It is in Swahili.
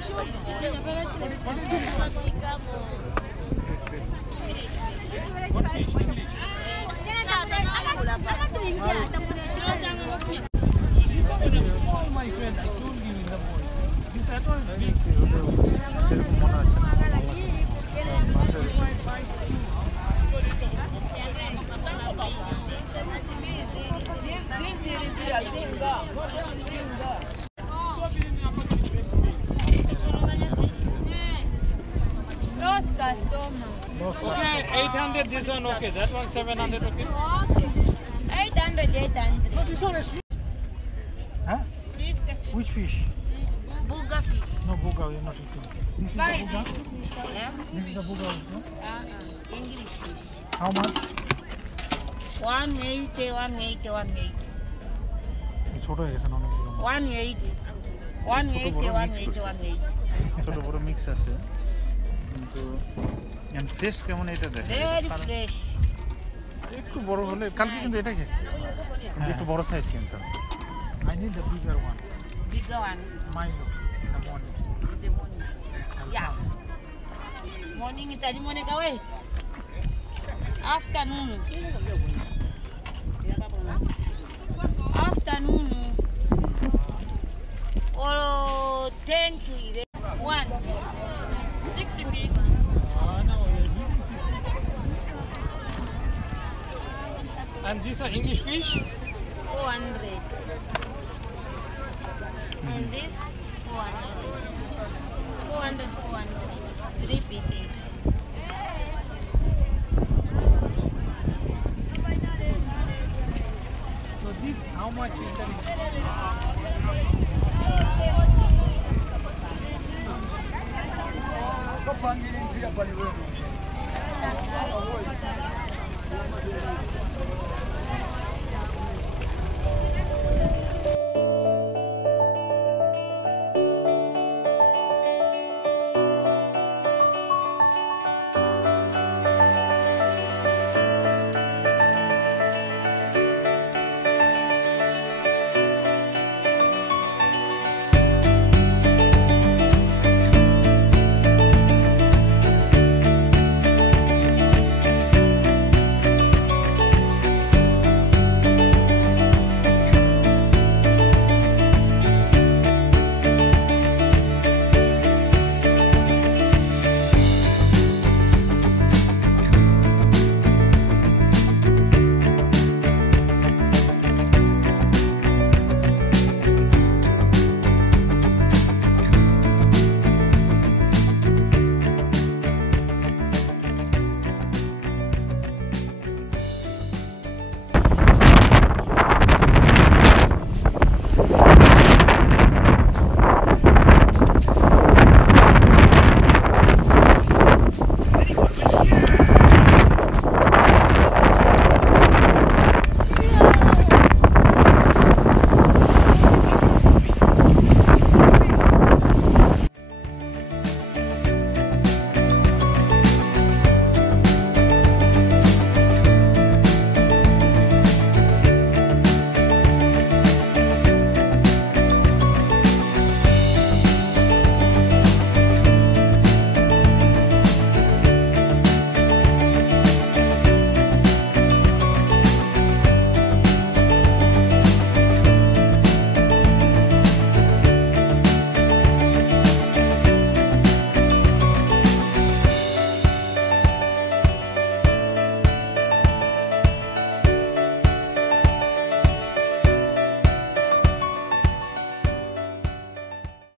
My friend, I told you in the morning. This atoll is big. Okay, 800 this one, okay. That one 700, okay. 800. But this one is... Huh? 50. Which fish? Buga fish. No, buga, you're not eating. This is the buga? Yeah. This is the buga also? English fish. How much? 180. It's ছোট হয়ে গেছে না অনেকগুলো 180. ছোট বড় মিক্স আছে কিন্তু and fresh কেমন এটা দেখেন Very fresh. একটু বড় হলে কালকে কিন্তু এটা খেয়েছি একটু বড় সাইজ কিন্তু I need the bigger one. Bigger one. Milo in the morning. In the morning. Yeah. Morning itali morning kawe. Afternoon. Afternoon. Or 10 to 11. 60 feet. And these are English fish? 400. And this 400. 400. 3 pieces. So this how much is that?